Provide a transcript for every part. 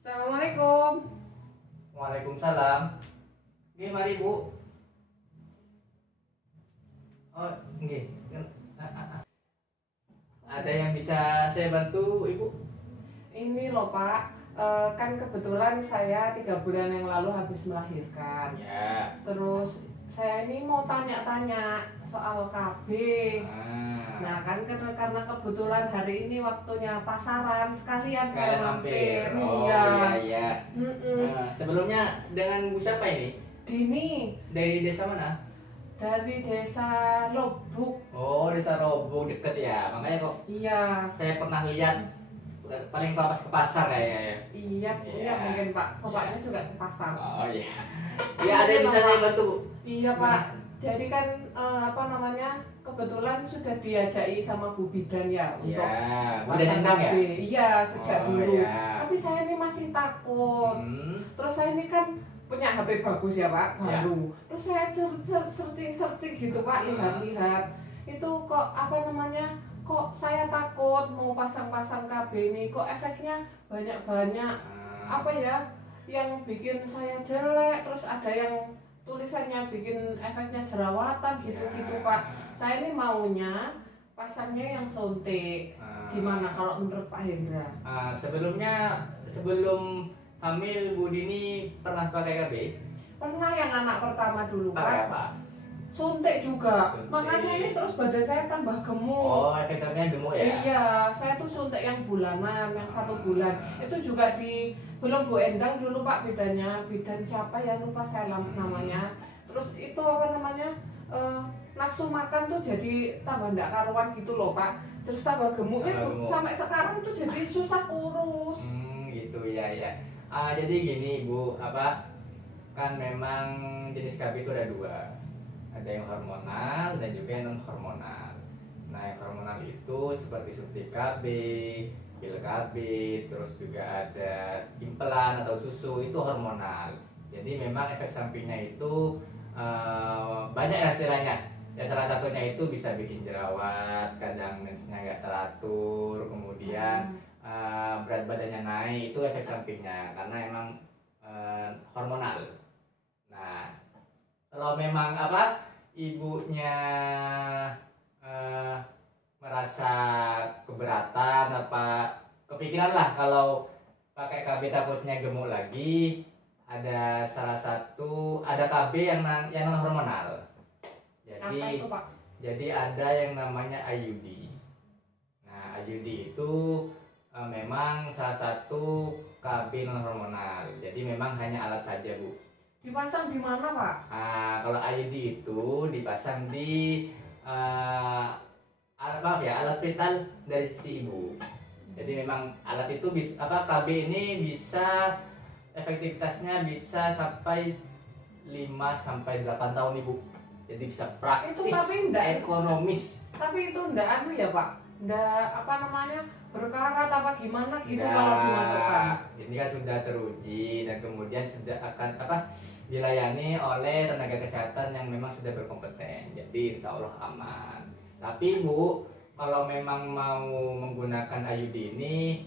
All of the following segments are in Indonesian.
Assalamualaikum. Waalaikumsalam. Oke, mari Bu. Oh, oke. Ada yang bisa saya bantu, Ibu? Ini loh Pak, kan kebetulan saya 3 bulan yang lalu habis melahirkan. Ya. Terus saya ini mau tanya-tanya soal KB. Nah kan karena kebetulan hari ini waktunya pasaran sekalian saya Sekalian mampir. mampir. Oh, Iya. iya. Sebelumnya dengan Bu siapa ini? Dini Dari desa mana? dari desa Lobuk. Oh, desa Robo deket ya. Makanya kok Iya. saya pernah lihat paling pas ke pasar ya. Iya, Iya. mungkin Pak. Bapaknya juga ke pasar. Oh iya. Ya, ada yang bisa saya bantu, Bu? Iya Pak, jadi kan kebetulan sudah diajaki sama Bu Bidan ya untuk Ya, Bu pasang Endang ya? KB. Iya sejak Oh, dulu. ya. Tapi saya ini masih takut. Terus saya ini kan punya HP bagus ya Pak, Ya. baru. Terus saya searching gitu Pak, lihat-lihat. Itu kok kok saya takut mau pasang-pasang KB ini, kok efeknya banyak-banyak. Apa ya? Yang bikin saya jelek, terus ada yang tulisannya bikin efeknya jerawatan gitu-gitu Pak. Saya ini maunya pasangnya yang suntik. Gimana kalau menurut Pak Hendra? Sebelum hamil Bu Dini pernah pakai KB? Pernah yang anak pertama dulu Pakai Pak, apa? suntik juga. Suntik. Makanya ini terus badan saya tambah gemuk. Oh, efek sampingnya gemuk ya? Iya, saya tuh suntik yang bulanan, yang 1 bulan. Itu juga belum Bu Endang dulu Pak, bidan siapa ya, lupa saya namanya. Terus itu nafsu makan tuh jadi tambah ndak karuan gitu loh Pak. Terus tambah gemuk. Sampai sekarang tuh jadi susah kurus. Gitu ya. Jadi gini Bu, kan memang jenis KB itu ada 2. Ada yang hormonal dan juga yang non hormonal. Nah, yang hormonal itu seperti suntik KB, pil KB, terus juga ada impelan atau susu, itu hormonal. Jadi memang efek sampingnya itu banyak hasilnya. Ya, salah satunya itu bisa bikin jerawat, kadang mensnya nggak teratur, kemudian berat badannya naik, itu efek sampingnya karena emang hormonal. Nah, kalau memang ibunya merasa keberatan kepikiran lah kalau pakai KB takutnya gemuk lagi, ada KB yang non hormonal. Apa itu Pak? Jadi ada yang namanya IUD. Nah, IUD itu memang salah satu KB non hormonal. Jadi memang hanya alat saja Bu. Dipasang di mana Pak? Kalau IUD itu dipasang di alat vital dari si ibu. Jadi memang alat itu KB ini bisa efektivitasnya bisa sampai 5-8 tahun Ibu. Jadi bisa praktis, Itu tapi ekonomis. Tapi itu ndak ya Pak? Ndak berkarat apa gimana gitu kalau dimasukkan? Ini kan sudah teruji dan kemudian sudah akan dilayani oleh tenaga kesehatan yang memang sudah berkompeten. Jadi insya Allah aman. Tapi Bu, kalau memang mau menggunakan IUD ini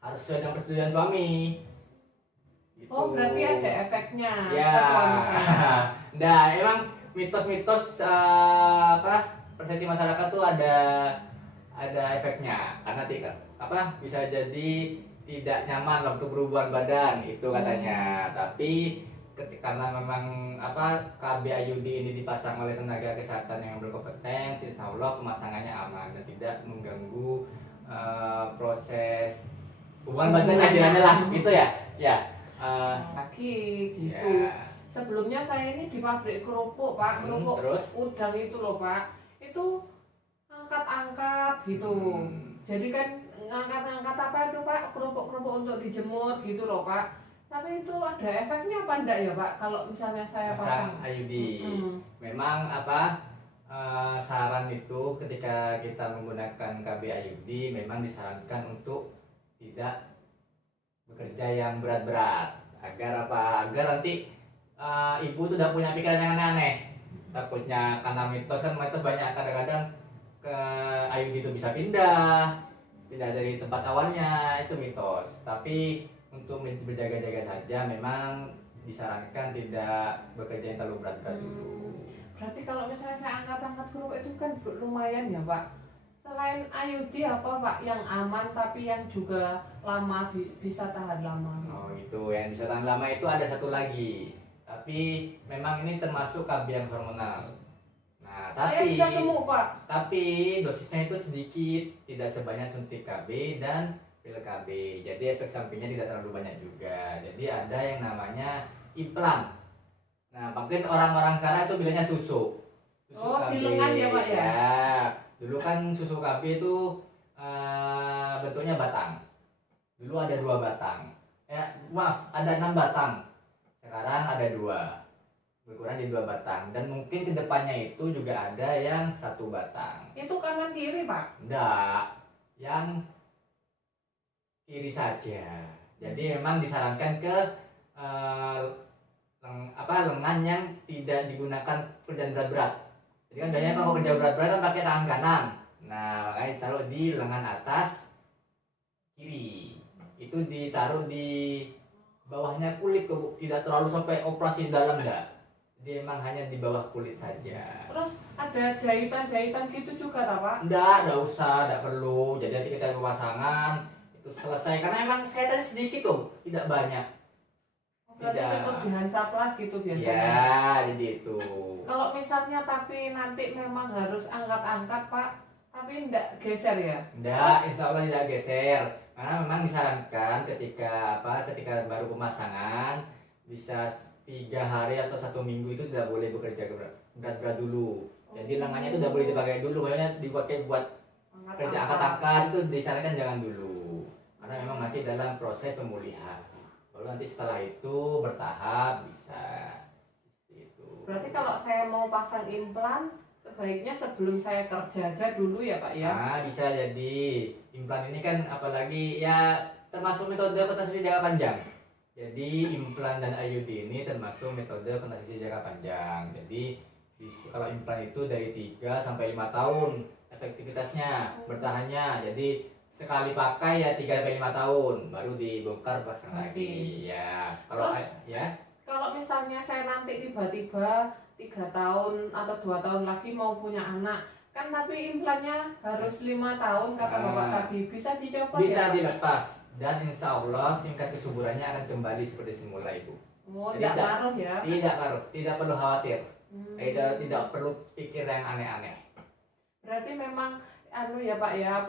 harus sesuai dengan persetujuan suami. Gitu. Oh, berarti ada efeknya ya. ke suami saya. Nah, emang mitos-mitos persepsi masyarakat tuh ada efeknya karena bisa jadi tidak nyaman waktu berhubungan badan itu katanya. Tapi karena memang KB IUD ini dipasang oleh tenaga kesehatan yang berkompeten, insya Allah pemasangannya aman dan tidak mengganggu proses hubungan badan akhirnya lah gitu ya. Lagi gitu. Ya. Sebelumnya saya ini di pabrik kerupuk Pak, kerupuk Terus? udang itu loh Pak. Itu angkat-angkat gitu. Jadi kan ngangkat-ngangkat itu Pak, kerupuk-kerupuk untuk dijemur gitu loh Pak. Tapi itu ada efeknya apa enggak ya Pak kalau misalnya saya pasang IUD? Memang saran itu ketika kita menggunakan KB IUD memang disarankan untuk tidak bekerja yang berat-berat agar nanti ibu tuh udah punya pikiran yang aneh-aneh. Takutnya karena mitos banyak, kadang-kadang ke IUD itu bisa pindah tidak dari tempat awalnya, itu mitos. Tapi untuk berjaga-jaga saja memang disarankan tidak bekerja yang terlalu berat-berat dulu. Berarti kalau misalnya saya angkat-angkat kerupuk itu kan lumayan ya Pak. Selain IUD apa Pak yang aman tapi yang juga lama bisa tahan lama? Oh itu yang bisa tahan lama itu ada satu lagi. Tapi memang ini termasuk KB yang hormonal. Nah, Saya bisa gemuk Pak. Tapi dosisnya itu sedikit, tidak sebanyak suntik KB dan pil KB. Jadi efek sampingnya tidak terlalu banyak juga. Jadi ada yang namanya implan. Nah, mungkin orang-orang sekarang itu bilangnya susu. Oh, di lengan ya Pak ya? Ya, dulu kan susu KB itu bentuknya batang. Dulu ada 2 batang. Maaf, ada 6 batang. Sekarang ada 2. Berkurang jadi 2 batang. Dan mungkin kedepannya itu juga ada yang 1 batang. Itu kanan kiri Pak? Enggak, yang kiri saja. Jadi memang disarankan ke lengan yang tidak digunakan pekerjaan berat-berat. Jadi kan biasanya kalau kerja berat-berat kan pakai tangan kanan. Nah, makanya ditaruh di lengan atas kiri. Itu ditaruh di bawahnya kulit, tidak terlalu sampai operasi dalam enggak. Jadi memang hanya di bawah kulit saja. Terus ada jahitan-jahitan gitu juga tak Pak? Enggak usah, enggak perlu. Jadi nanti kita pemasangan itu selesai karena memang saya tadi sedikit tuh, tidak banyak. Berarti cukup di Hansaplast gitu biasanya? Ya, jadi itu. Kalau misalnya tapi nanti memang harus angkat-angkat Pak, tapi enggak geser ya? Enggak, insya Allah tidak geser. Karena memang disarankan ketika baru pemasangan bisa 3 hari atau 1 minggu itu tidak boleh bekerja berat-berat dulu. Jadi lengannya itu tidak boleh dipakai dulu, makanya dipakai buat kerja angkat-angkat itu disarankan jangan dulu. Karena memang masih dalam proses pemulihan. Baru nanti setelah itu bertahap bisa. Itu. Berarti kalau saya mau pasang implan, sebaiknya sebelum saya kerja aja dulu ya Pak ya? Nah, bisa jadi. Implan ini kan apalagi ya termasuk metode kontrasepsi jangka panjang. Jadi implan dan IUD ini termasuk metode kontrasepsi jangka panjang. Jadi kalau implan itu dari 3 sampai 5 tahun efektivitasnya, bertahannya. Jadi sekali pakai ya 3 sampai 5 tahun baru dibongkar pasang lagi. Ya. Kalau misalnya saya nanti tiba-tiba 3 tahun atau 2 tahun lagi mau punya anak, kan tapi implannya harus 5 tahun kata Bapak tadi, bisa dicoba bisa ya? dilepas dan insya Allah tingkat kesuburannya akan kembali seperti semula Ibu. Oh, tidak ngaruh ya? Tidak ngaruh, tidak perlu khawatir. Tidak perlu pikir yang aneh-aneh. Berarti memang ya Pak ya,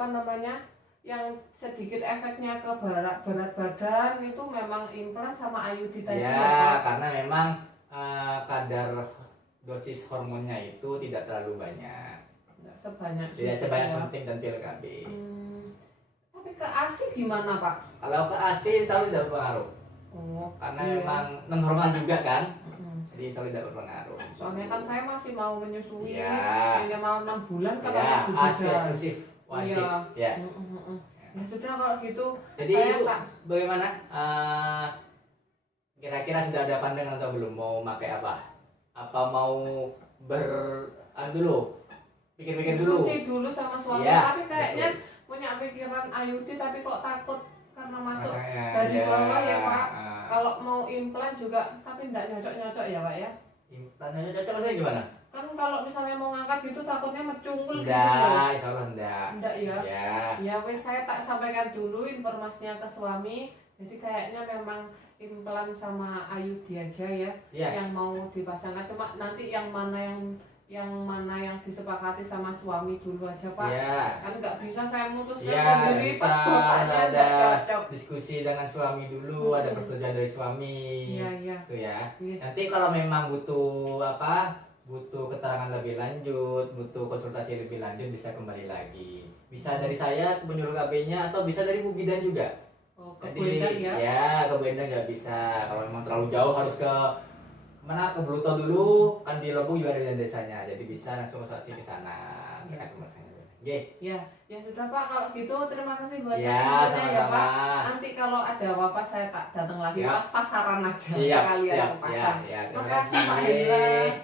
yang sedikit efeknya ke berat badan itu memang implan sama IUD tadi ya Pak? Karena memang kadar dosis hormonnya itu tidak terlalu banyak. Tidak sebanyak suntik dan pil KB. Tapi ke ASI gimana Pak? Kalau ke ASI selalu tidak berpengaruh. Karena memang non hormonal juga kan. Jadi selalu tidak berpengaruh. Soalnya kan saya masih mau menyusui minimal 6 bulan kalau ASI eksklusif wajib. Ya sudah kalau gitu. Jadi saya bagaimana? Kira-kira sudah ada pandangan atau belum mau pakai apa? Apa mau dulu? Pikir-pikir dulu. Diskusi dulu sama suami, tapi kayaknya punya pikiran IUD tapi kok takut karena masuk dari bawah ya Pak. Kalau mau implan juga tapi enggak nyocok-nyocok ya Pak ya? Implan nyocok maksudnya gimana? Kan kalau misalnya mau ngangkat gitu takutnya mecungul gitu. Insya Allah enggak. Enggak ya? Ya. Ya wes saya tak sampaikan dulu informasinya ke suami. Jadi kayaknya memang implan sama IUD aja ya yang mau dipasangkan. Cuma nanti yang mana yang disepakati sama suami dulu aja Pak. Kan nggak bisa saya mutuskan sendiri pas bapaknya nggak cocok. Diskusi dengan suami dulu, ada persetujuan dari suami. Itu ya. Nanti kalau memang butuh keterangan lebih lanjut, butuh konsultasi lebih lanjut bisa kembali lagi. Bisa dari saya menyuruh KB-nya atau bisa dari Bu Bidan juga. Ke Bu Endang ya? Ya, ke Bu Endang nggak bisa. Kalau memang terlalu jauh harus ke Bluto dulu, kan di Lombok juga ada bidan desanya, jadi bisa langsung konsultasi ke sana terkait pemasangan. Ya sudah Pak, kalau gitu terima kasih buat sama-sama ya Pak. Nanti kalau ada apa-apa saya tak datang lagi pas pasaran aja sekalian pasang. Ya, terima kasih Pak Hendra.